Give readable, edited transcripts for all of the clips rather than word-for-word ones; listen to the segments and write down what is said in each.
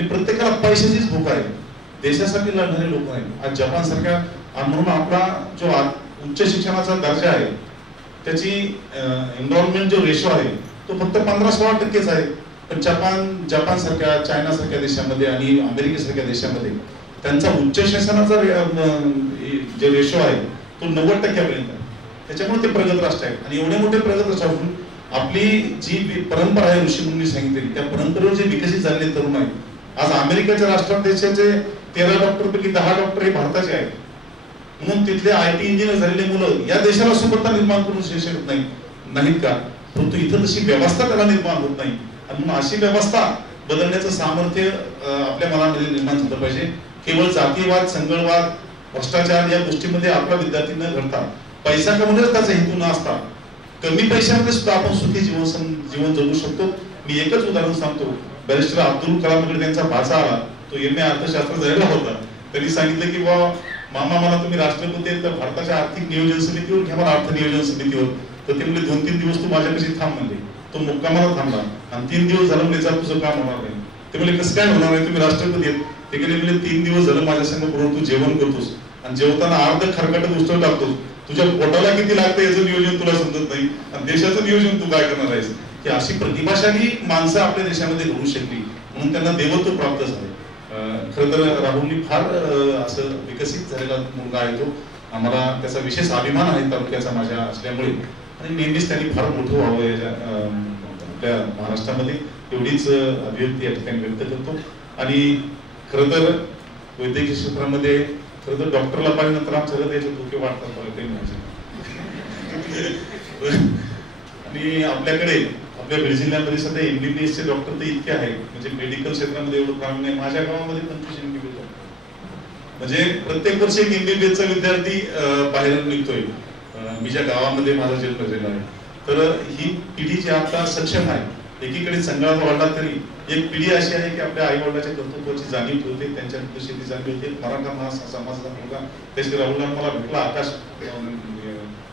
आणि प्रत्येकाला पैशाचीच भूक आहे, देशासाठी लढणारे लोक आहेत. आज जपान सारख्या, म्हणून आपला जो उच्च शिक्षणाचा दर्जा आहे त्याची एनरोलमेंट जो रेशो आहे तो फक्त 15-16% आहे. पण जपान सारख्या, चायना सारख्या देशामध्ये आणि अमेरिकेसारख्या देशामध्ये त्यांचा उच्च शिक्षणाचा जे रेशो आहे तो 90% आहे. त्याच्यामुळे ते प्रगत राष्ट्र आहे. आणि एवढे मोठे प्रगत राष्ट्र असून आपली जी परंपरा आहे ऋषीमुनी सांगितलेली, त्या परंपरेवर जे विकसित झालेले तरुण आहेत, आज अमेरिकेच्या राष्ट्राध्यक्षाचे 13 डॉक्टरपैकी 10 डॉक्टर हे भारताचे आहेत. म्हणून तिथले IT इंजिनियर झालेले मुलं या देशाला सुबत्ता निर्माण करून शकत नाहीत का? परंतु इथं तशी व्यवस्था त्याला निर्माण होत नाही. आणि म्हणून अशी व्यवस्था बदलण्याचं सामर्थ्य आपल्या मनामध्ये निर्माण झालं पाहिजे. केवळ जातीयवाद, संघर्षवाद, भ्रष्टाचार या गोष्टीमध्ये आपला विद्यार्थी न घडता, पैसा कमवण्याचा त्याचा हेतू न असता कमी पैशामध्ये सुद्धा आपण सुखी जीवन जगू शकतो. मी एकच उदाहरण सांगतो. बॅरिस्टर अब्दुल कलामकडे त्यांचा भाचा आला, तो MA अर्थशास्त्र झालेला होता. त्यांनी सांगितलं की बाबा मामा, मला तुम्ही राष्ट्रपती आहेत तर भारताच्या आर्थिक नियोजन समितीवर घ्या, मला अर्थ नियोजन समितीवर. तर ते म्हणजे 2-3 दिवस तू माझ्यापाशी थांब म्हणले. तो मुक्कामाला थांबला आणि 3 दिवस झालं म्हणजे तुझं काम होणार नाही. ते म्हणजे कसं काय होणार नाही, तुम्ही राष्ट्रपती आहेत. ते गेले म्हणजे 3 दिवस झालं माझ्या संग बरोबर तू जेवण करतोस आणि जेवताना अर्ध खरकट गोष्ट टाकतोस. तुझ्या पोटाला किती लागतं याचं नियोजन तुला समजत नाही आणि देशाचं नियोजन तू काय करणार आहेस. की अशी प्रतिभाशाली माणसं आपल्या देशामध्ये घडू शकली म्हणून त्यांना देवत्व प्राप्त झाले. खरं तर राहुलनी फार असं विकसित झालेला मुलगा आहे तो. आम्हाला त्याचा विशेष अभिमान आहे तालुक्याचा माझ्या असल्यामुळे. आणि नेहमीच त्यांनी फार मोठं व्हावं आपल्या महाराष्ट्रामध्ये, एवढीच अभिव्यक्ती या ठिकाणी व्यक्त करतो. आणि खरं तर वैद्यकीय क्षेत्रामध्ये खरं तर डॉक्टरला पाहिल्यानंतर आमच्या हृदयाचे धोके वाढतात मला आणि आपल्याकडे आपल्या बीड जिल्ह्यामध्ये सध्या MBBS चे डॉक्टर तर इतके आहेत, म्हणजे मेडिकल क्षेत्रामध्ये एवढं काम नाही. माझ्या गावामध्ये 25 MBBS म्हणजे प्रत्येक वर्षी एक MBBS चा विद्यार्थी बाहेर निघतोय. मी ज्या गावामध्ये माझा जन्म झालेला आहे. तर ही पिढी जी आता सक्षम आहे, एकीकडे संघात वाढला तरी एक पिढी अशी आहे की आपल्या आई वडिलांच्या कर्तृत्वाची जाणीव ठेवते, त्यांच्या शेती जाणीव होते. मराठा समाजाचा मुलगा त्याचे राहुलला मला भेटला, आकाश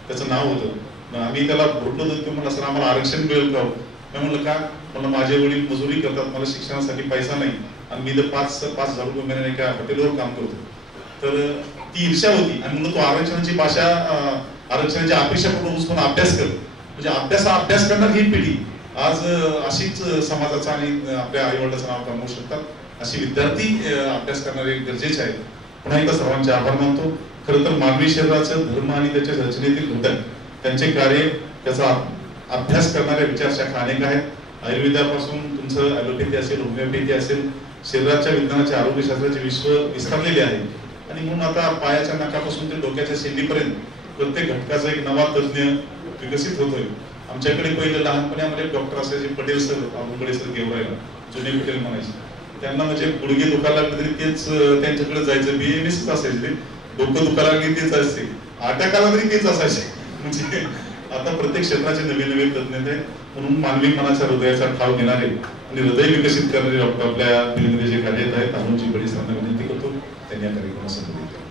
त्याचं नाव होतं. आम्ही त्याला भेटलो होतो, म्हणलं सर आम्हाला आरक्षण मिळेल का? मी म्हणलं का? म्हणलं माझे वडील मजुरी करतात, मला शिक्षणासाठी पैसा नाही आणि मी तर 5,000 रुपये महिन्याने एका हॉटेलवर काम करतो. तर ती ईर्ष्या होती. आणि म्हणून तो आरक्षणाची भाषा, आरक्षणाची अपेक्षा करून अभ्यास कर, म्हणजे अभ्यास करणार ही पिढी आज अशीच समाजाचा आणि आपल्या आई वडिलांचं नाव कमवू शकतात. अशी विद्यार्थी अभ्यास करणारे गरजेचे आहेत. पुन्हा एकदा सर्वांचे आभार मानतो. खरं तर मानवी शरीराचं धर्म आणि त्याच्या रचनेतील घटक, त्यांचे कार्य, त्याचा अभ्यास करणाऱ्या विचारशाखा अनेक आहेत. आयुर्वेदापासून तुमचं ॲलोपॅथी असेल, होमिओपॅथी असेल, शरीराच्या विज्ञानाचे, आरोग्यशास्त्राचे विश्व विस्तारलेले आहे. आणि म्हणून आता पायाच्या नाकापासून ते डोक्याच्या शेंडीपर्यंत प्रत्येक घटकाचा एक नवा तज्ज्ञ विकसित होतोय. आमच्याकडे पहिले लहानपणी आम्हाला एक डॉक्टर असायचे, पटेल सर, अबुकडे सर गेवरायला, जुने पटेल म्हणायचे. त्यांना म्हणजे गुडघे दुखायला लागले तरी तेच त्यांच्याकडे जायचं. BMS असायचे ते, डोकं दुखायला लागले तेच असते, अटॅक आला तरी तेच असायचे. म्हणजे आता प्रत्येक क्षेत्राचे नवे तज्ञ आहेत. म्हणून मानवी मनाच्या हृदयाचा ठाव घेणारे आणि हृदय विकसित करणारे डॉक्टर आपल्या फिल्ममध्ये जे कार्यरत आहेत, अरुणजी बडी सरांना विनंती करतो त्यांनी या कार्यक्रमाला संबोधित केलं.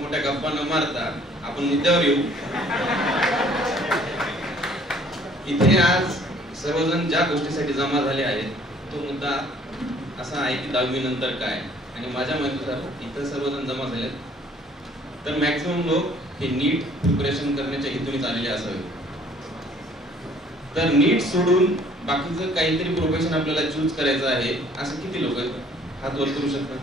मोठ्या गप्पा न मारता आपण मुद्द्यावर येऊ. इथे आज सर्वजण ज्या गोष्टीसाठी जमा झाले आहेत तो मुद्दा असा आहे की 10वी नंतर काय. आणि माझ्या मतानुसार इथं सर्वजण जमा झाले तर मॅक्सिमम लोक हे नीट प्रिपरेशन करण्याच्या हेतूने आलेले असावे. तर नीट सोडून बाकीचं काहीतरी प्रोफेशन आपल्याला चूज करायचं आहे असं किती लोक आहेत? हात वर करू शकतात?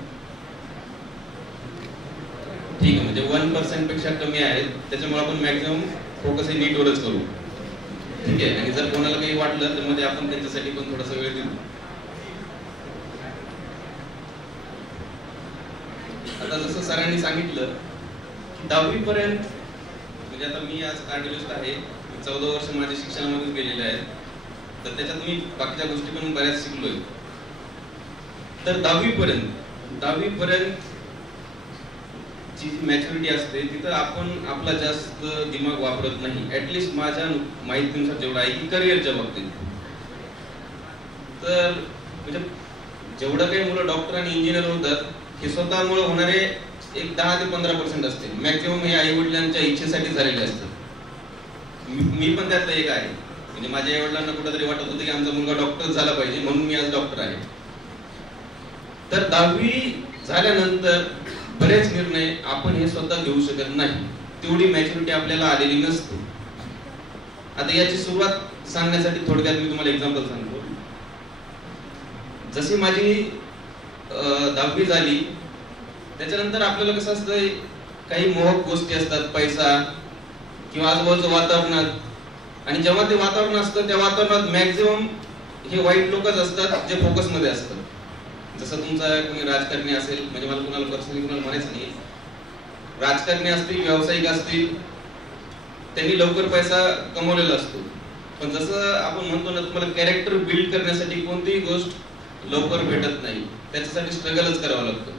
ठीक आहे, म्हणजे 1% पेक्षा कमी आहेत. त्याच्यामुळे आपण मॅक्सिमम फोकस हे नीटवरच करू. ठीक आहे. आणि जर कोणाला काही वाटलं तर मध्ये आपण त्यांच्यासाठी पण थोडासा वेळ देऊ. आता जसं सरांनी सांगितलं 10वी पर्यंत, म्हणजे आता मी आज कार्डिओलॉजिस्ट आहे, 14 वर्ष माझ्या शिक्षणामध्येच गेलेले आहेत. तर त्याच्यात मी बाकीच्या गोष्टी पण बऱ्याच शिकलोय. तर 10वी पर्यंत जी मॅच्युरिटी असते तिथं आपण आपला जास्त दिमाग वापरत नाही. ऍटलिस्ट माझ्या माहितीनुसार जेवढं आहे की करिअरच्या बाबतीत. तर म्हणजे जेवढं काही मुलं डॉक्टर आणि इंजिनियर होतात हे स्वतःमुळे होणारे एक 10 ते 15% असते. मॅक्सिमम हे आई वडिलांच्या इच्छेसाठी झालेले असतात. मी पण त्यातलं एक आहे. म्हणजे माझ्या आई वडिलांना कुठेतरी वाटत होतं की आमचा मुलगा डॉक्टर झाला पाहिजे, म्हणून मी आज डॉक्टर आहे. तर 10वी झाल्यानंतर बरेच निर्णय आपण हे स्वतः घेऊ शकत नाही, तेवढी मॅच्युरिटी आपल्याला आलेली नसते. आता याची सुरुवात सांगण्यासाठी थोडक्यात मी तुम्हाला एक्झाम्पल सांगतो. जशी माझी 10वी झाली त्याच्यानंतर आपल्याला कसं असतं, काही मोहक गोष्टी असतात, पैसा किंवा आजूबाजूचं वातावरणात. आणि जेव्हा ते वातावरण असतं त्या वातावरणात मॅक्झिमम हे वाईट लोकच असतात जे फोकस मध्ये असतात. जसं तुमचा कोणी राजकारणी असेल, म्हणजे मला कुणाला पर्सनली कुणाला म्हणायचं नाही, राजकारणी असतील, व्यावसायिक असतील, त्यांनी लवकर पैसा कमवलेला असतो. पण जसं आपण म्हणतो ना, तुम्हाला कॅरेक्टर बिल्ड करण्यासाठी कोणतीही गोष्ट लवकर भेटत नाही, त्याच्यासाठी स्ट्रगलच करावं लागतं.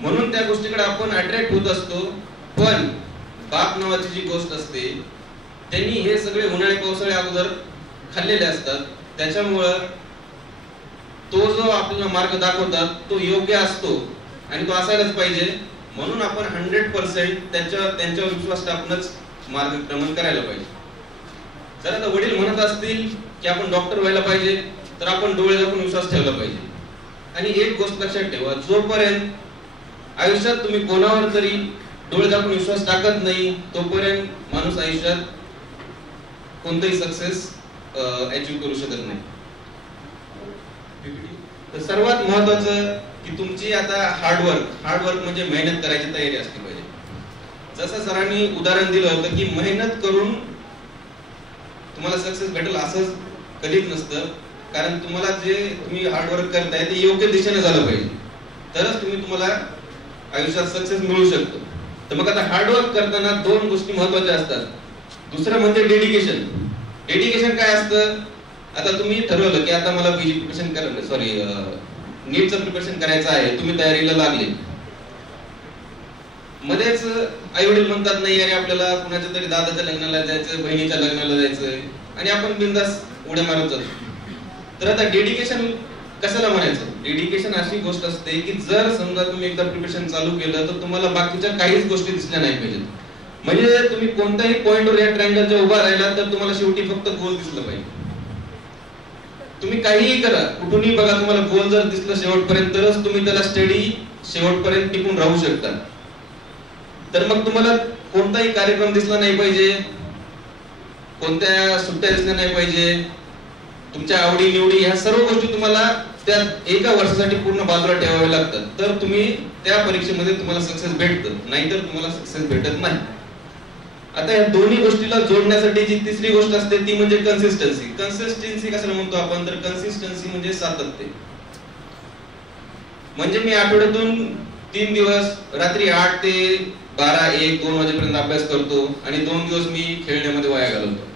म्हणून त्या गोष्टीकडे आपण अट्रॅक्ट होत असतो. पण बाप नावाची जी गोष्ट असते, त्यांनी हे सगळे उन्हाळे पावसाळे अगोदर खाल्लेले असतात. त्याच्यामुळं तो जो आपल्याला मार्ग दाखवतात तो योग्य असतो आणि तो असायलाच पाहिजे. म्हणून आपण 100% त्यांच्यावर विश्वास टाकूनच मार्गक्रमण करायला पाहिजे. जर आता वडील म्हणत असतील की आपण डॉक्टर व्हायला पाहिजे, तर आपण डोळे झाकून विश्वास ठेवला पाहिजे. आणि एक गोष्ट लक्षात ठेवा, जोपर्यंत आयुष्यात तुम्ही कोणावर तरी डोळे झाकून विश्वास टाकत नाही, तोपर्यंत माणूस आयुष्यात कोणताही सक्सेस अचीव्ह करू शकत नाही. तर सर्वात महत्वाचं की तुमची आता हार्डवर्क म्हणजे मेहनत करायची तयारी असली पाहिजे. जसं सरांनी उदाहरण दिलं होतं की मेहनत करून तुम्हाला सक्सेस भेटेल असं कधीच नसतं. कारण तुम्हाला जे तुम्ही हार्डवर्क करताय ते योग्य दिशेने झालं पाहिजे, तरच तुम्हाला आयुष्यात सक्सेस मिळू शकतो. तर मग आता हार्डवर्क करताना 2 गोष्टी महत्वाच्या असतात. दुसरं म्हणजे डेडिकेशन. डेडिकेशन काय असतं, आता तुम्ही ठरवलं की आता मला पीजी प्रिपरेशन करायचं, नीटचं प्रिपरेशन करायचं आहे, तुम्ही तयारीला लागले. मध्येच आई वडील म्हणतात नाही अरे आपल्याला कुणाच्या तरी दादाच्या लग्नाला जायचं, बहिणीच्या लग्नाला जायचं, आणि आपण बिंदास उड्या मारत जातो. तर आता डेडिकेशन कशाला म्हणायचं? डेडिकेशन अशी गोष्ट असते की जर समजा तुम्ही एकदा प्रिपरेशन चालू केलं तर तुम्हाला बाकीच्या काहीच गोष्टी दिसल्या नाही पाहिजेत. म्हणजे तुम्ही कोणत्याही पॉइंटवर या ट्रायंगलच्या उभा राहिला तर तुम्हाला शेवटी फक्त गोल दिसलं पाहिजे. तुम्ही काहीही करा, कुठूनही बघा, तुम्हाला गोल जर दिसलं शेवटपर्यंत तरच तुम्ही त्याला स्टडी शेवटपर्यंत टिकून राहू शकता. तर मग तुम्हाला कोणताही कार्यक्रम दिसला नाही पाहिजे, कोणत्या सुट्ट्या दिसल्या नाही पाहिजे, तुमच्या आवडी निवडी ह्या सर्व गोष्टी तुम्हाला त्या एका वर्षासाठी पूर्ण बाजूला ठेवाव्या लागतात. तर तुम्ही त्या परीक्षेमध्ये तुम्हाला सक्सेस भेटतं, नाहीतर तुम्हाला सक्सेस भेटत नाही. आता या दोन्ही गोष्टीला जोडण्यासाठी जी तिसरी गोष्ट असते ती म्हणजे कन्सिस्टन्सी. कन्सिस्टन्सी कशाला म्हणतो आपण, तर कन्सिस्टन्सी म्हणजे सातत्य. म्हणजे मी आठवड्यातून 3 दिवस रात्री 8 ते 12, 1, 2 वाजेपर्यंत अभ्यास करतो आणि 2 दिवस मी खेळण्यामध्ये वाया घालवतो.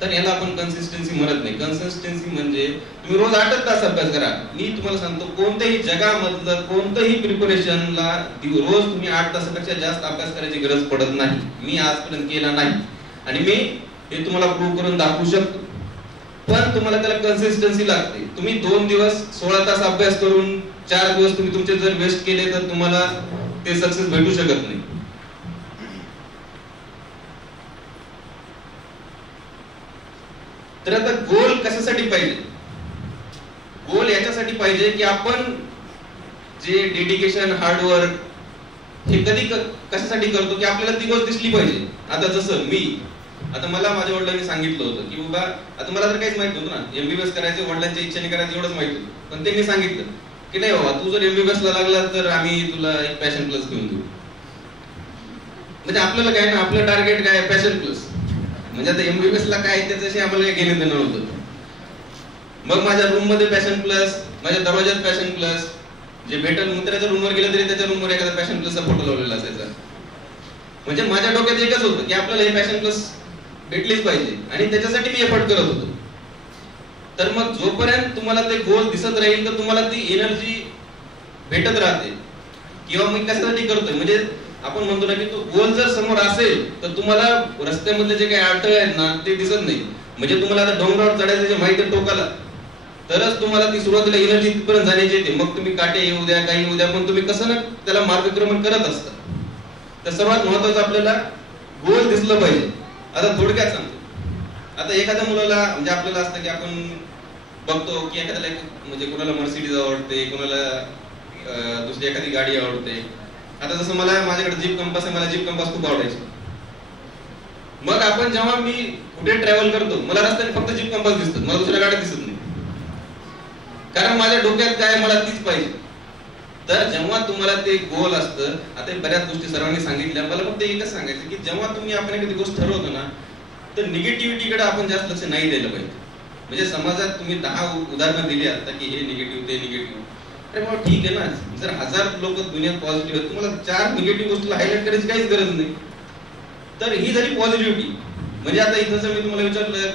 तर याला आपण कन्सिस्टन्सी म्हणत नाही. कन्सिस्टन्सी म्हणजे तुम्ही रोज 8 तास अभ्यास करा. मी तुम्हाला सांगतो कोणत्याही जगामधलं कोणतंही प्रिपरेशनला रोज तुम्ही 8 तासापेक्षा जास्त अभ्यास करायची गरज पडत नाही. मी आजपर्यंत केला नाही आणि मी हे तुम्हाला प्रूव्ह करून दाखवू शकतो. पण तुम्हाला त्याला कन्सिस्टन्सी लागते. तुम्ही 2 दिवस 16 तास अभ्यास करून 4 दिवस तुम्ही तुमचे जर वेस्ट केले तर तुम्हाला ते सक्सेस भेटू शकत नाही. तर आता गोल कशासाठी पाहिजे? गोल याच्यासाठी पाहिजे की आपण जे डेडिकेशन, हार्डवर्क हे कधी कशासाठी करतो की आपल्याला ती गोष्ट दिसली पाहिजे. आता जसं आता मला माझ्या वडिलांनी सांगितलं होतं की बाबा, आता मला तर काहीच माहित नव्हतं ना, एमबीबीएस करायचं, वडिलांच्या इच्छेने करायचं एवढंच माहित होतं. पण त्यांनी सांगितलं की नाही बाबा, तू जर एमबीबीएस ला लागला तर आम्ही तुला एक पॅशन प्लस घेऊन देऊ. म्हणजे आपल्याला काय ना, आपलं टार्गेट काय, पॅशन प्लस. म्हणजे आता एमबीबीएस ला काय त्याच्याशी आम्हाला घेणं देणं नव्हतं. मग माझ्या रूम मध्ये पॅशन प्लस, माझ्या दरवाज्यात पॅशन प्लस, जे भेटल मित्राच्या रूमवर गेलं तरी त्याच्या रूमवर एखादा पॅशन प्लसचा फोटो लावलेला असायचा. म्हणजे माझ्या डोक्यात एकच होतं की आपल्याला हे पॅशन प्लस भेटलीच पाहिजे आणि त्याच्यासाठी मी एफर्ट करत होतो. तर मग जोपर्यंत तुम्हाला ते गोल दिसत राहील तर तुम्हाला ती एनर्जी भेटत राहते. किंवा मी कशासाठी करतोय, म्हणजे आपण म्हणतो ना की तो गोल जर समोर असेल तर तुम्हाला रस्त्यामधले जे काही अडथळे आहेत ना ते दिसत नाही. म्हणजे तुम्हाला आता डोंगरावर चढायचं जे माहिती आहे टोकाला, तरच तुम्हाला ती सुरुवातीला एनर्जी तिथपर्यंत जाण्याची येते. मग तुम्ही काटे येऊ द्या, काही येऊ द्या, पण तुम्ही कसं ना त्याला मार्गक्रमण करत असता. तर सर्वात महत्वाचं आपल्याला गोल दिसलं पाहिजे. आता थोडक्यात सांगतो. आता एखाद्या मुलाला म्हणजे आपल्याला असतं की आपण बघतो की एखाद्याला म्हणजे कोणाला मर्सिडीज आवडते, कोणाला दुसरी एखादी गाडी आवडते. आता जसं मला माझ्याकडे जीप कंपास आहे, मला जीप कंपास खूप आवडायची. मग आपण जेव्हा मी कुठे ट्रॅव्हल करतो मला रस्त्याने फक्त जीप कंपास दिसतो, मला दुसऱ्या गाड्या दिसत नाही, कारण माझ्या डोक्यात काय मला तीच पाहिजे. तर जेव्हा तुम्हाला ते गोल असतं, आता बऱ्याच गोष्टी सर्वांनी सांगितल्या, मला फक्त एकच सांगायचं की जेव्हा तुम्ही आपण एखादी गोष्ट ठरवतो ना तर निगेटिव्हिटीकडे आपण जास्त लक्ष नाही द्यायला पाहिजे. म्हणजे समाजात तुम्ही 10 उदाहरणं दिली आता की हे निगेटिव्ह ते निगेटिव्ह, अरे बाबा ठीक आहे ना, जर 1000 लोक दुनियात पॉझिटिव्ह आहेत, तुम्हाला 4 निगेटिव्ह गोष्टीला हायलाइट करायची काहीच गरज नाही. तर ही झाली पॉझिटिव्हिटी. म्हणजे आता इथं जर मी तुम्हाला विचारलं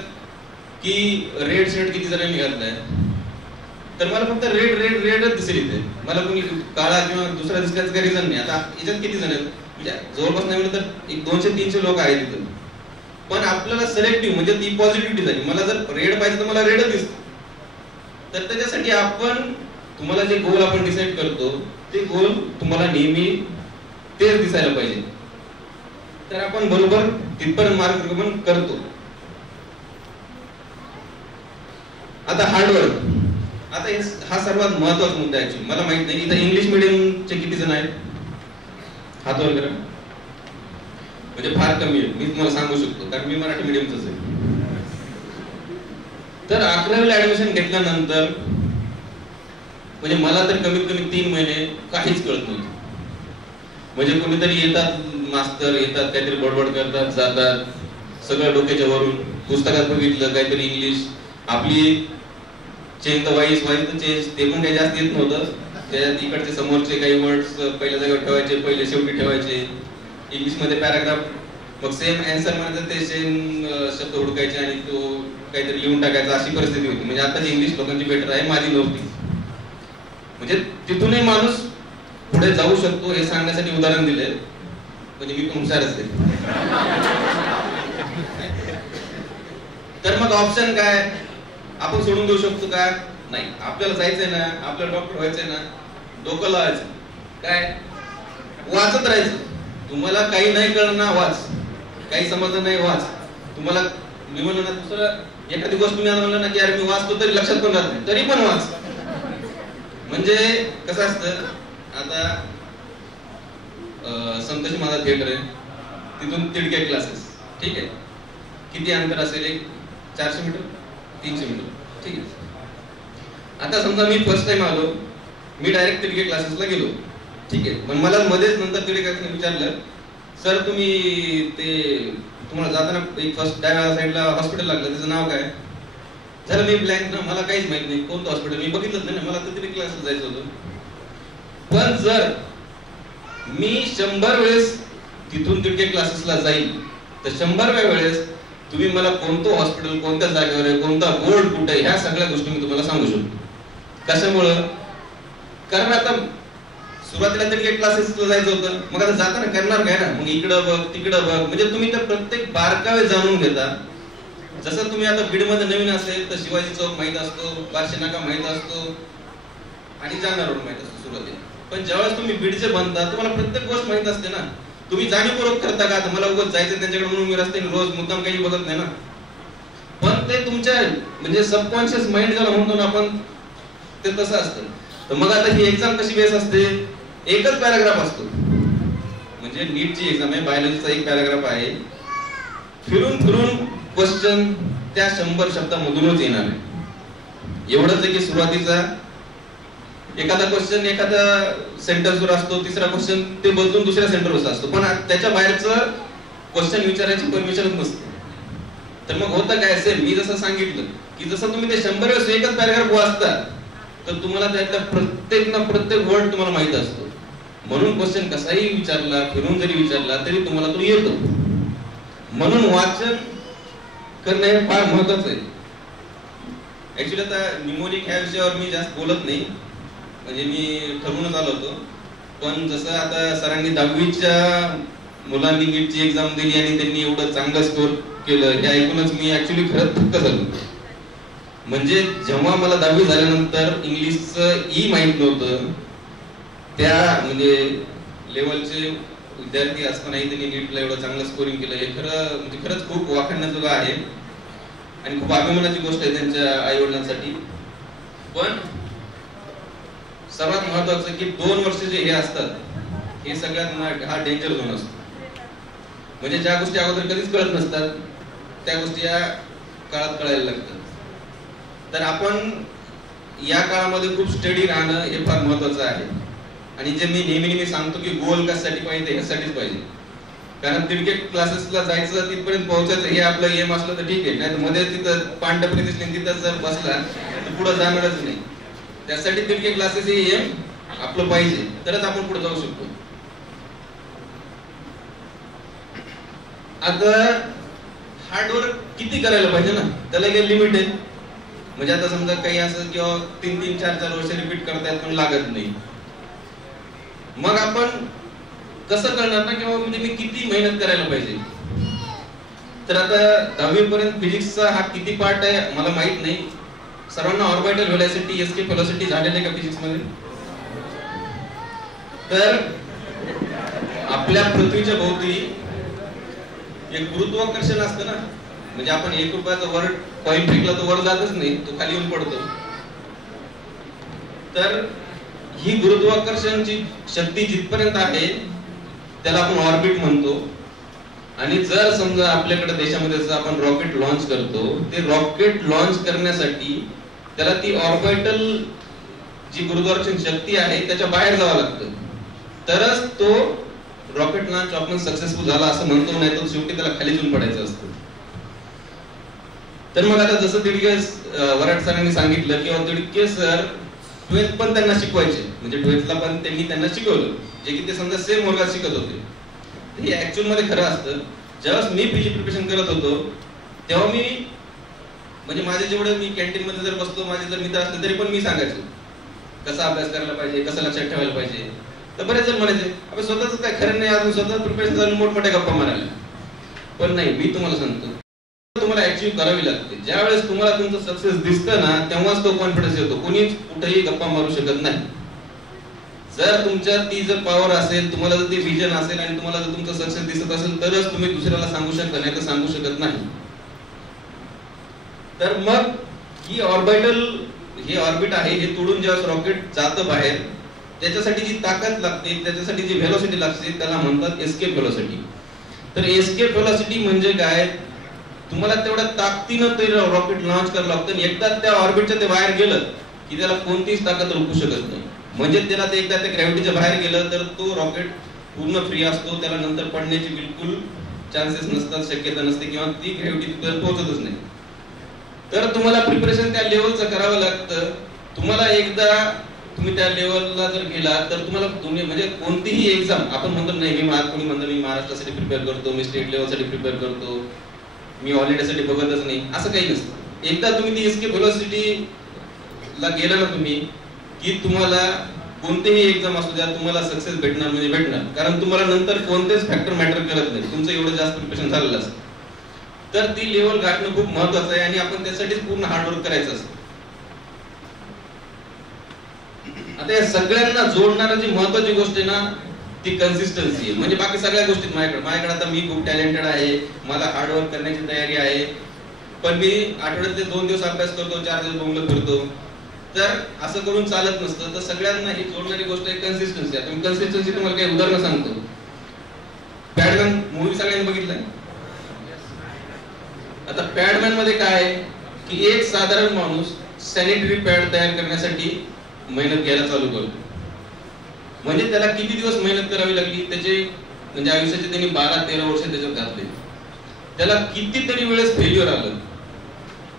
की रेड शर्ट किती जणांनी घातलाय, तर मला फक्त रेड रेड रेडच दिसेल इथे, मला कोणी काळा किंवा दुसरा दिसण्याचं काही रिझन नाही. आता याच्यात किती जण आहेत, म्हणजे जवळपास नाही म्हणलं तर एक 200-300 लोक आहेत इथं. पण आपल्याला सिलेक्टिव्ह म्हणजे ती पॉझिटिव्हिटी झाली. मला जर रेड पाहिजे तर मला रेडच दिसतं. तर त्याच्यासाठी आपण तुम्हाला जे गोल आपण डिसाईड करतो ते गोल तुम्हाला नेहमी तेच दिसायला पाहिजे, तर आपण बरोबर तिथपर्यंत मार्गक्रमण करतो. आता हार्डवर्क, आता हा सर्वात महत्वाचा मुद्दा आहे. मला माहित नाही इथं इंग्लिश मिडियमचे किती जण आहेत, हात वर करा. म्हणजे फार कमी आहे, मी तुम्हाला सांगू शकतो कारण मी मराठी मिडियमचंच आहे. तर 11वीला ऍडमिशन घेतल्यानंतर म्हणजे मला तर कमीत कमी 3 महिने काहीच कळत नव्हतं. म्हणजे कोणीतरी येतात, मास्तर येतात, काहीतरी बडबड करतात, जातात, सगळं डोक्याच्या वरून. पुस्तकात बघितलं काहीतरी इंग्लिश, आपली change the voice voice the change, ते पण काही जास्त येत नव्हतं. त्याच्यात इकडचे समोरचे काही वर्ड्स पहिल्या जागेवर ठेवायचे, पहिले शेवटी ठेवायचे. इंग्लिशमध्ये पॅराग्राफ, मग सेम आन्सर म्हणायचं ते सेम शब्द हुडकायचे आणि तो काहीतरी लिहून टाकायचा, अशी परिस्थिती होती. म्हणजे आता इंग्लिश लोकांची बेटर आहे, माझी नव्हती. म्हणजे तिथूनही माणूस पुढे जाऊ शकतो हे सांगण्यासाठी उदाहरण दिले. म्हणजे मी पण हुशारच आहे. तर मग ऑप्शन काय, आपण सोडून देऊ शकतो का, नाही. आपल्याला जायचंय ना, आपल्याला डॉक्टर व्हायचंय ना, डोकं लावायचं, काय वाचत राहायचं. तुम्हाला काही नाही कळलं ना, वाच. काही समजलं नाही, वाच. तुम्हाला मी म्हणलं ना दुसरं एखादी गोष्ट मी म्हणलं ना की यार मी वाचतो तरी लक्षात पण राहत नाही, तरी पण वाच. म्हणजे कसं असतं, आता संतोषी माझा थिएटर आहे, तिथून तिडके क्लासेस, ठीक आहे. किती अंतर असेल, एक 400 मीटर 300 मीटर, ठीक आहे. आता समजा मी फर्स्ट टाइम आलो, मी डायरेक्ट तिडके क्लासेसला गेलो, ठीक आहे. पण मला मध्येच नंतर तिडके क्लासेसने विचारलं, सर तुम्ही ते तुम्हाला जाताना एक फर्स्ट साईडला हॉस्पिटल लागलं, त्याचं नाव काय. झालं मी ब्लँक ना, मला काहीच माहित नाही कोणतं हॉस्पिटल, मी बघितलंच नाही, मला तर तिडके क्लासेस जायचं होतं. पण जर मी 100 वेळेस तिथून तिडके क्लासेसला जाईल तर 100व्या वेळेस तुम्ही मला कोणतं हॉस्पिटल कोणत्या जागेवर आहे, कोणता बोर्ड कुठे आहे, ह्या सगळ्या गोष्टी मी तुम्हाला सांगू शकतो. कशामुळं, कारण आता सुरुवातीला तिडके क्लासेसला जायचं होतं, मग आता जाताना करणार काय ना, मग इकडं बघ तिकडं बघ, म्हणजे तुम्ही तर प्रत्येक बारकावे जाणून घेता. जसं तुम्ही आता बीडमध्ये नवीन असेल तर शिवाजी चौक माहित असतो, बार्शी नाका माहित असतो आणि जालना रोड माहित असतो सुरुवातीला. पण ज्यावेळेस तुम्ही बीडचे बनता तुम्हाला प्रत्येक गोष्ट माहित असते ना. तुम्ही जाणीवपूर्वक करता का, मला उगाच जायचं त्यांच्याकडे म्हणून मी रस्त्याने रोज मुद्दाम काही बघत नाही ना. पण ते तुमच्या म्हणजे सबकॉन्शियस माइंड ज्याला म्हणतो ना आपण, ते तसं असतं. तर मग आता ही एक्झाम कशी बेस असते, एकच पॅराग्राफ असतो. म्हणजे नीटची एक्झाम आहे, बायोलॉजीचा एक पॅराग्राफ आहे, फिरून फिरून क्वेश्चन त्या 100 शब्दामधूनच येणार आहे. एवढंच आहे की सुरुवातीचा एखादा क्वेश्चन एखादा सेंटन्सवर असतो, तिसरा क्वेश्चन ते बदलून दुसऱ्या सेंटरवर असतो, पण त्याच्या बाहेरचं क्वेश्चन विचारायची परमिशनच नसते. तर मग होतं काय असेल, मी जसं सांगितलं की जसं तुम्ही ते 100 वेळेस एकच पॅराग्राफ वाचता तर तुम्हाला त्यातला प्रत्येक वर्ड तुम्हाला माहित असतो. म्हणून क्वेश्चन कसाही विचारला, फिरून जरी विचारला तरी तुम्हाला तो येतो. म्हणून वाचन करणं हे फार महत्वाचं आहे. ऍक्च्युली आता निमोनिक ह्या विषयावर मी जास्त बोलत नाही, म्हणजे मी ठरवूनच आलो होतो. पण जसं आता सरांनी 10वीच्या मुलांनी नीटची एक्झाम दिली आणि त्यांनी एवढं चांगलं स्कोर केलं हे ऐकूनच मी ऍक्च्युली खरंच थक्क झालो. म्हणजे जेव्हा मला 10वी झाल्यानंतर इंग्लिशचं माहित नव्हतं, त्या म्हणजे लेवलचे विद्यार्थी असताना त्यांनी नीटला एवढं चांगलं स्कोरिंग केलं हे खरं म्हणजे खरंच खूप वाखाणण्याजोगं आहे आणि खूप अभिमानाची गोष्ट आहे त्यांच्या आई वडिलांसाठी. पण सर्वात महत्वाचं की 2 वर्ष जे हे असतात हे सगळ्यात हा डेंजर झोन असतो. म्हणजे ज्या गोष्टी अगोदर कधीच कळत नसतात त्या गोष्टी या काळात कळायला लागतात. तर आपण या काळामध्ये खूप स्टडी राहणं हे फार महत्वाचं आहे. आणि जे मी नेहमी सांगतो की गोल कशासाठी पाहिजे ह्यासाठीच पाहिजे. कारण तिरके क्लासेसला जायचं तिथपर्यंत पोहोचायचं हे आपलं एम असलं तर ठीक आहे, नाही तर मध्ये तिथं पांढरपणी दिसली तिथं जर बसला तर पुढे जाणारच नाही. त्यासाठी तिरके क्लासेस हे एम आपलं पाहिजे तरच आपण पुढे जाऊ शकतो. आता हार्डवर्क किती करायला पाहिजे ना, त्याला काही लिमिट आहे. म्हणजे आता समजा काही असं किंवा 3-3, 4-4 वर्ष रिपीट करतायत पण लागत नाही, मग आपण कसं करणार ना किंवा म्हणजे मी किती मेहनत करायला पाहिजे. तर आता 10वी पर्यंत फिजिक्सचा हा किती पार्ट आहे मला माहित नाही. सर्वांना ऑर्बिटल व्हेलॉसिटी एस्केप व्हेलॉसिटी झालेलं आहे का फिजिक्स मध्ये? तर आपल्या पृथ्वीच्या भोवती एक गुरुत्वाकर्षण असतं ना, म्हणजे आपण 1 रुपयाचा वर कॉइन फेकला तो वर जातच नाही, तो खाली येऊन पडतो. तर ही गुरुत्वाकर्षणची शक्ती जिथपर्यंत आहे त्याला आपण ऑर्बिट म्हणतो. आणि जर समजा आपल्याकडे देशामध्ये जर आपण रॉकेट लॉन्च करतो, ते रॉकेट लॉन्च करण्यासाठी त्याला ती ऑर्बिटल जी गुरुत्वाकर्षण शक्ती आहे त्याच्या बाहेर जावं लागतं, तरच तो रॉकेट लॉन्च आपण सक्सेसफुल झाला असं म्हणतो, नाही तर शेवटी त्याला खाली जाऊन पडायचं असतं. तर मग आता जसं तिडके वराड सरांनी सांगितलं किंवा तिडके सर 12th पण त्यांना शिकवायचे, म्हणजे 12th ला पण त्यांना शिकवलं जे की ते समजा सेम वर्गात शिकत होते. हे ऍक्च्युअल मध्ये खरं असतं. जेव्हा मी पीजी प्रिपरेशन करत होतो तेव्हा मी म्हणजे माझे जेवढे मी कॅन्टीन मध्ये जर बसतो, माझे जर मित्र असले तरी पण मी सांगायचो कसा अभ्यास करायला पाहिजे, कसं लक्षात ठेवायला पाहिजे. तर बरेच जण म्हणायचे आपण स्वतःच काय खरं नाही, अजून स्वतः प्रिपरेशन झालं मोठमोठ्या गप्पा मारायला. पण नाही, मी तुम्हाला सांगतो तुम्हाला अचीव्ह करावी लागते. ज्या वेळेस तुम्हाला तुमचं सक्सेस दिसतं ना तेव्हाच तो कॉन्फिडन्स येतो. कोणीच कुठेही गप्पा मारू शकत नाही. जर तुमच्यात ती जर पॉवर असेल, तुम्हाला जर ते विजन असेल आणि तुम्हाला जर तुमचं सक्सेस दिसत असेल तरच तुम्ही दुसऱ्याला सांगू शकता, नाही तर सांगू शकत नाही. तर मग ही हे ऑर्बिट आहे हे तोडून जेव्हा रॉकेट जातं बाहेर, त्याच्यासाठी जी ताकद लागते, त्याच्यासाठी जी व्हेलॉसिटी लागते त्याला म्हणतात एस्केप व्हेलॉसिटी. तर एस्केप व्हेलॉसिटी म्हणजे काय, तुम्हाला तेवढ्या ताकदीनं ते रॉकेट लॉन्च करावं लागतं. एकदा त्या ऑर्बिटच्या ते बाहेर गेलं की त्याला कोणतीच ताकद रोखू शकत नाही. म्हणजे त्याला ते एकदा त्या ग्रॅव्हिटीच्या बाहेर गेलं तर तो रॉकेट पूर्ण फ्री असतो, त्याला नंतर पडण्याची बिलकुल चान्सेस नसतात, शक्यता नसते किंवा ती ग्रॅव्हिटी तिथपर्यंत पोहोचतच नाही. तर तुम्हाला प्रिपरेशन त्या लेवलचं करावं लागतं. तुम्हाला एकदा तुम्ही त्या लेवलला जर गेला तर तुम्हाला म्हणजे कोणतीही एक्झाम आपण म्हणतो नाही कोणी म्हणतो मी महाराष्ट्रासाठी प्रिपेअर करतो, मी स्टेट लेवलसाठी प्रिपेअर करतो, मी ऑल इंडियासाठी बघतच नाही, असं काही नसतं. एकदा तुम्ही ती एस्केप व्हेलॉसिटी ला गेला ना तुम्ही की तुम्हाला कोणतेही एक्झाम असू द्या तुम्हाला सक्सेस भेटणार म्हणजे भेटणार. कारण तुम्हाला नंतर कोणतेच फॅक्टर मॅटर करत नाही, तुमचं एवढं जास्त प्रिपरेशन झालेलं असतं. तर ती लेवल गाठणं खूप महत्वाचं आहे आणि आपण त्यासाठीच पूर्ण हार्डवर्क करायचं असतं. आता या सगळ्यांना जोडणारी जी महत्वाची गोष्ट आहे ना ती कन्सिस्टन्सी आहे. म्हणजे बाकी सगळ्या गोष्टीत माझ्याकडे आता मी खूप टॅलेंटेड आहे, मला हार्डवर्क करण्याची तयारी आहे, पण मी आठवड्यातले 2 दिवस अभ्यास करतो, 4 दिवस बोंबलत फिरतो. तर असं करून चालत नसतं. तर सगळ्यांना ही जोडणारी गोष्ट आहे कन्सिस्टन्सी. आता मी कन्सिस्टन्सी तुम्हाला काही उदाहरण सांगतो. पॅडमॅन मूवी सगळ्यांनी बघितलाय. आता पॅडमॅन मध्ये काय आहे की एक साधारण माणूस सॅनिटरी पॅड तयार करण्यासाठी मेहनत घ्यायला चालू करतो. म्हणजे त्याला किती दिवस मेहनत करावी लागली, त्याचे म्हणजे आयुष्याचे त्यांनी 12-13 वर्ष त्याच्यात घातले. त्याला कितीतरी वेळेस फेल्युअर आलं.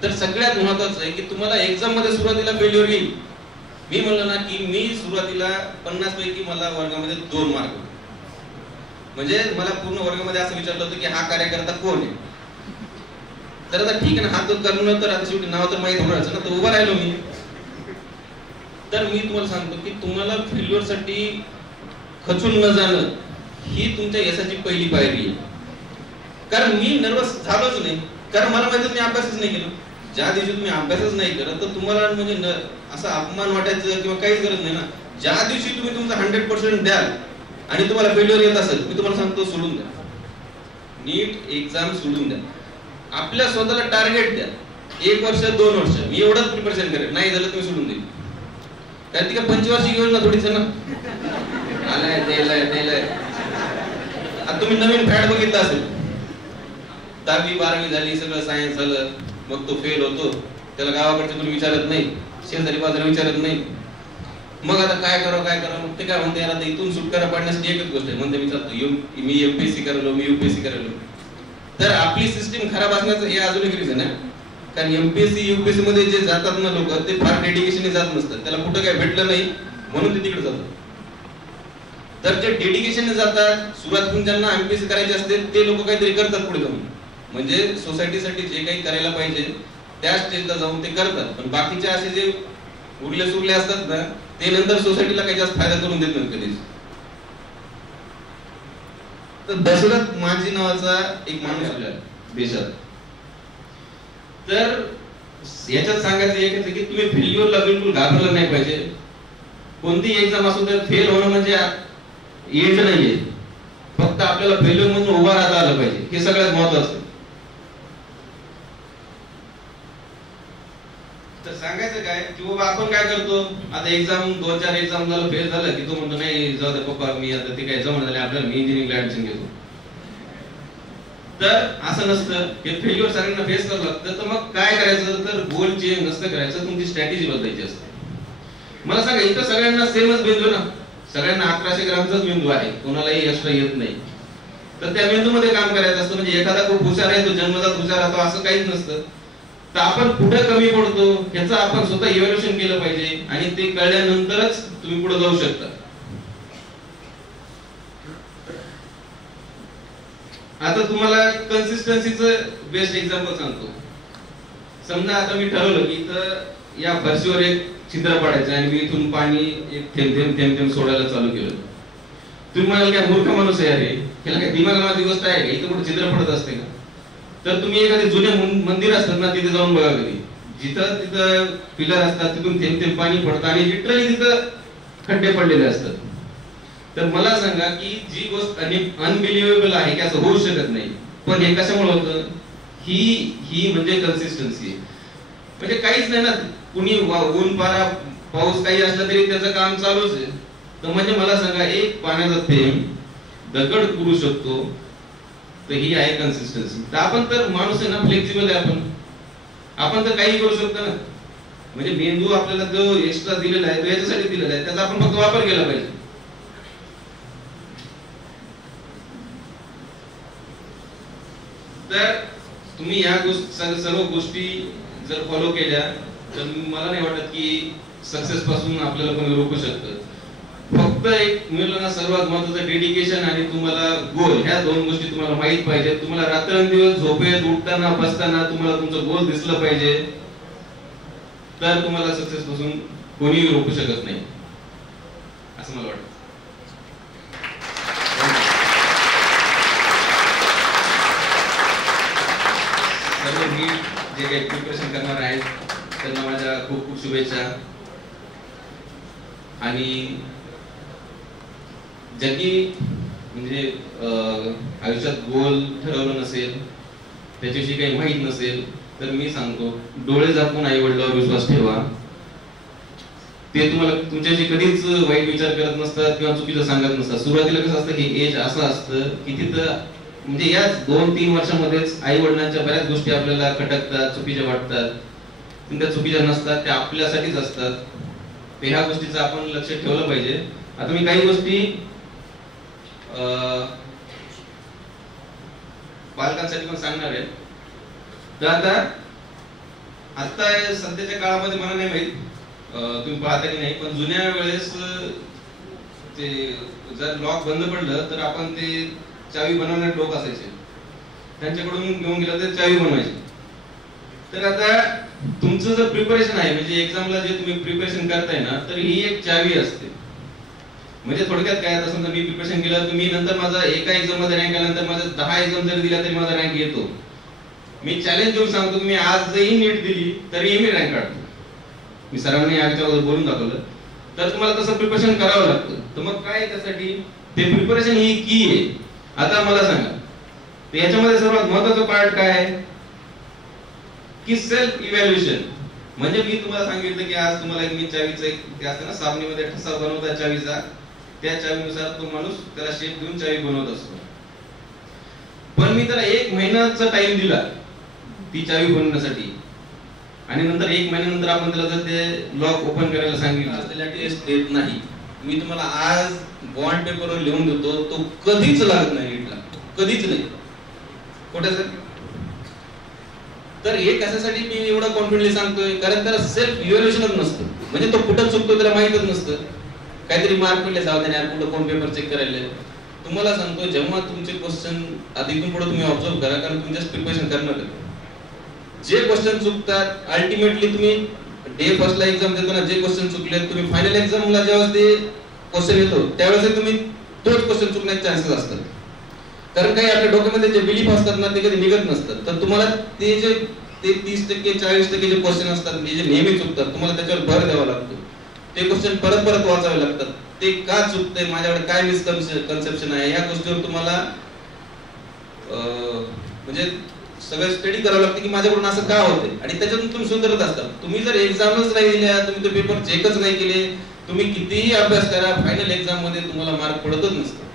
तर सगळ्यात महत्वाचं आहे की तुम्हाला एक्झाम मध्ये सुरुवातीला फेल्युअर येईल. मी म्हणलं ना की मी सुरुवातीला 50 पैकी मला वर्गामध्ये 2 मार्क, म्हणजे मला पूर्ण वर्गामध्ये असं विचारलं होतं की हा कार्यकर्ता कोण आहे. तर आता ठीक आहे ना, हा तो करणं तर आता शेवटी नाव तर माहित होणारच ना, तर उभा राहिलो मी. तर मी तुम्हाला सांगतो की तुम्हाला फेल्युअर साठी खचून न जाणं ही तुमच्या यशाची पहिली पायरी आहे. कारण मी नर्वस झालोच नाही, कारण मला माहिती मी अभ्यासच नाही केला. ज्या दिवशी तुम्ही अभ्यासच नाही करत तर तुम्हाला म्हणजे असा अपमान वाटायचं किंवा काहीच गरज नाही ना. ज्या दिवशी तुम्ही तुमचा 100% द्याल आणि तुम्हाला फेल्युअर येत असेल, मी तुम्हाला सांगतो सोडून द्या, नीट एक्झाम सोडून द्या. आपल्या स्वतःला टार्गेट द्या, 1 वर्ष 2 वर्ष मी एवढंच प्रिपरेशन करेन, नाही झालं तुम्ही सोडून देईल. कारण ती काय पंचवार्षिक योजना थोडीच आहे ना, आलाय द्यायलाय. आता तुम्ही नवीन फॅड बघितला असेल, 10वी 12वी झाली, सगळं सायन्स झालं, मग तो फेल होतो, त्याला गावाकडचे तुम्ही विचारत नाही, शेजारी बाजारी विचारत नाही. मग आता काय करावं, मग ते काय म्हणते, आता इथून सुटकारा पाडण्यासाठी एकच गोष्ट आहे, म्हणते मी एमपीएससी करायलो, मी युपीएससी करायलो. तर आपली सिस्टीम खराब असण्याचं हे अजून एक रिझन आहे. कारण एमपीएससी युपीएससी मध्ये जे जातात ना लोक, ते फार डेडिकेशनने जात नसतात, त्याला कुठं काय भेटलं नाही म्हणून ते तिकडे जातात. तर जे डेडिकेशनने जातात, सुरुवातीतून ज्यांना एमपीएससी करायचे असते ते लोक काहीतरी करतात पुढे जाऊन, म्हणजे सोसायटीसाठी जे काही करायला पाहिजे त्या स्टेजला जाऊन ते करतात. पण बाकीचे असे जे उरले सुरले असतात ना, ते नंतर सोसायटीला काही जास्त फायदा करून देत नाहीत कधीच. तर दशरथ माझी नावाचा एक माणूस होता देशात. तर याच्यात सांगायचं एकच आहे की तुम्ही फेल्युअरला बिलकुल घाबरलं नाही पाहिजे. कोणती एक्झाम असू तर फेल होणं म्हणजे एंड नाहीये, फक्त आपल्याला फेल्युअर मधून उभा राहता आलं पाहिजे, हे सगळ्यात महत्वाचं. तर सांगायचं काय की बाबा आपण काय करतो, आता एक्झाम 2-4 एक्झाम झालं, फेल झालं की तो म्हणतो नाही जाऊ दे पप्पा, मी आता ते काय जमलं झाले आपल्याला, मी इंजिनिअरिंगला ऍडमिशन घेतो. तर असं नसतं, हे फेल्युअर सगळ्यांना फेस करावं लागतं. तर मग काय करायचं, तर गोल चेंज नसतं करायचं, तुमची स्ट्रॅटेजी बदलायची असते. मला सांगा, इथं सगळ्यांना सेमच मेंदू ना, सगळ्यांना 1100 ग्रामचाच मेंदू आहे, कोणालाही एक्स्ट्रा येत नाही. तर त्या मेंदूमध्ये काम करायचं असतं. म्हणजे एखादा खूप हुशार आहे, तो जन्मजात हुशार राहतो असं काहीच नसतं. तर आपण कुठे कमी पडतो याचं आपण स्वतः इव्हॅल्युएशन केलं पाहिजे, आणि ते कळल्यानंतरच तुम्ही पुढे जाऊ शकता. आता तुम्हाला कन्सिस्टन्सीचं बेस्ट एक्झाम्पल सांगतो. समजा आता मी ठरवलं की इथं या फरशीवर एक छिद्र पडायचं आणि मी इथून पाणी एक थेंब सोडायला चालू केलं. तुम्ही म्हणाल काय मूर्ख माणूस आहे अरे, ह्याला काय दिमागाची गोष्ट आहे का, इथं कुठे छिद्र पडत असते का? तर तुम्ही एखादे जुने मंदिर असतात ना, तिथे जाऊन बघा कधी, तिथं पिलर असतात, तिथून थेंब पाणी पडतं आणि लिटरली तिथं खड्डे पडलेले असतात. तर मला सांगा की जी गोष्ट अनबिलिव्हेबल आहे की असं होऊ शकत नाही, पण हे कशामुळे होतं, ही म्हणजे कन्सिस्टन्सी. म्हणजे काहीच नाही ना, कुणी ऊन पारा पाऊस काही असला तरी त्याचं काम चालूच आहे. तर म्हणजे मला सांगा, एक पाण्याचा थेंब दगड करू शकतो, तर ही आहे कन्सिस्टन्सी. तर आपण तर माणूस आहे ना, फ्लेक्सिबल आहे, आपण तर काही करू शकतो ना. म्हणजे मेंदू आपल्याला जो एक्स्ट्रा दिलेला आहे तो याच्यासाठी दिलेला आहे, त्याचा आपण फक्त वापर केला पाहिजे. तर तुम्ही या सर्व गोष्टी जर फॉलो केल्या तर मला नाही वाटत की सक्सेस पासून आपल्याला कोणी रोखू शकतं. फक्त एक मिळलं ना, सर्वात महत्त्वाचं डेडिकेशन आणि तुम्हाला गोल, ह्या 2 गोष्टी तुम्हाला माहित पाहिजे. तुम्हाला रात्रंदिवस झोपेत उठताना बसताना तुम्हाला तुमचं गोल दिसलं पाहिजे, तर तुम्हाला सक्सेस पासून कोणीही रोखू शकत नाही असं मला वाटतं. सर्व मी जे काही प्रिपरेशन करणार आहेत त्यांना माझ्या खूप खूप शुभेच्छा. आणि ज्यांनी म्हणजे आयुष्यात गोल ठरवलं नसेल, त्याच्याविषयी काही माहित नसेल, तर मी सांगतो, डोळे झाकून आई वडिलांवर विश्वास ठेवा. ते तुम्हाला तुमच्याशी कधीच वाईट विचार करत नसतात किंवा चुकीचं सांगत नसतात. सुरुवातीला कसं असतं की एज असं असतं की तिथं म्हणजे या 2-3 वर्षामध्येच आई वडिलांच्या बऱ्याच गोष्टी आपल्याला खटकतात, चुकीच्या वाटतात, पण त्या चुकीच्या नसतात, त्या आपल्यासाठीच असतात. तर ह्या गोष्टीचं आपण लक्ष ठेवलं पाहिजे. आता मी काही गोष्टी पालकांसाठी पण सांगणार आहे. तर आता सध्याच्या काळामध्ये मला नाही माहित तुम्ही पाहता की नाही, पण जुन्या वेळेस ते जर लॉक बंद पडलं तर आपण ते चावी बनवणारे लोक असायचे, त्यांच्याकडून घेऊन गेलं तर चावी बनवायची. तर आता तुमचं जर प्रिपरेशन आहे, म्हणजे एक्झामला जे तुम्ही प्रिपरेशन करताय ना, तर ही एक चावी असते. म्हणजे थोडक्यात काय, आता समजा मी प्रिपरेशन केलं, तुम्ही नंतर माझा एका एक्झाम मध्ये रँक आल्यानंतर माझा 10 एक्झाम जरी दिला तरी माझा रँक येतो. मी चॅलेंज देऊन सांगतो की मी आज जरी नीट दिली तरी मी रँक काढतो. मी सरांनी याच्यावर बोलून दाखवलं. तर तुम्हाला तसं प्रिपरेशन करावं लागतं. तर मग काय त्यासाठी ते प्रिपरेशन ही की आहे. आता मला सांगा, तर याच्यामध्ये सर्वात महत्त्वाचं पार्ट काय आहे की सेल्फ इव्हॅल्युएशन. म्हणजे मी तुम्हाला सांगितलं की आज तुम्हाला मी चावीचं एक ते असतं ना, साबणीमध्ये ठसा बनवतात चावीचा, त्या चावीनुसार तो माणूस त्याला शेप देऊन चावी बनवत असतो. पण मी त्याला 1 महिन्याचा टाइम दिला ती चावी बनवण्यासाठी, आणि नंतर 1 महिन्यानंतर आपण त्याला जर ते लॉक ओपन करायला सांगितलं, त्याला टेस्ट देत नाही. मी तुम्हाला आज बॉन्ड पेपरवर लिहून देतो, तो कधीच लागत नाही नीटला, कधीच नाही. कुठे सर? तर हे कशासाठी मी एवढं कॉन्फिडंटली सांगतोय, कारण त्याला सेल्फ इव्हॅल्युएशनच नसतं. म्हणजे तो कुठं चुकतो त्याला माहितच नसतं. काहीतरी मार्क पडले सावधान यार, कुठं कोण पेपर चेक करायला. तुम्हाला सांगतो, जेव्हा तुमचे क्वेश्चन आधीतून पुढे तुम्ही ऑब्झर्व करा, कारण तुम्ही जस्ट प्रिपरेशन करणार आहे. जे क्वेश्चन चुकतात अल्टिमेटली तुम्ही डे फर्स्टला एक्झाम देताना जे क्वेश्चन चुकले, तुम्ही फायनल एक्झामला जेव्हा ते क्वेश्चन येतो त्यावेळेस तुम्ही तोच क्वेश्चन चुकण्याचे चान्सेस असतात. कारण काही आपल्या डोक्यामध्ये जे बिलीफ असतात ना, ते कधी निघत नसतात. तर तुम्हाला ते जे 30% 40% जे क्वेश्चन असतात जे नेहमी चुकतात, तुम्हाला त्याच्यावर भर द्यावा लागतो. ते क्वेश्चन परत परत वाचावे लागतात. ते का चुकतंय, माझ्याकडे काय मिसकन्सेप्शन आहे, या गोष्टीवर तुम्हाला म्हणजे सगळं स्टडी करावं लागतं की माझ्याकडून असं का होतंय, आणि त्याच्यातून तुम्ही सुधारत असतात. तुम्ही जर एक्झामच नाही दिल्या, तुम्ही ते पेपर चेकच नाही केले, तुम्ही कितीही अभ्यास करा, फायनल एक्झाम मध्ये तुम्हाला मार्क पडतच नसतं.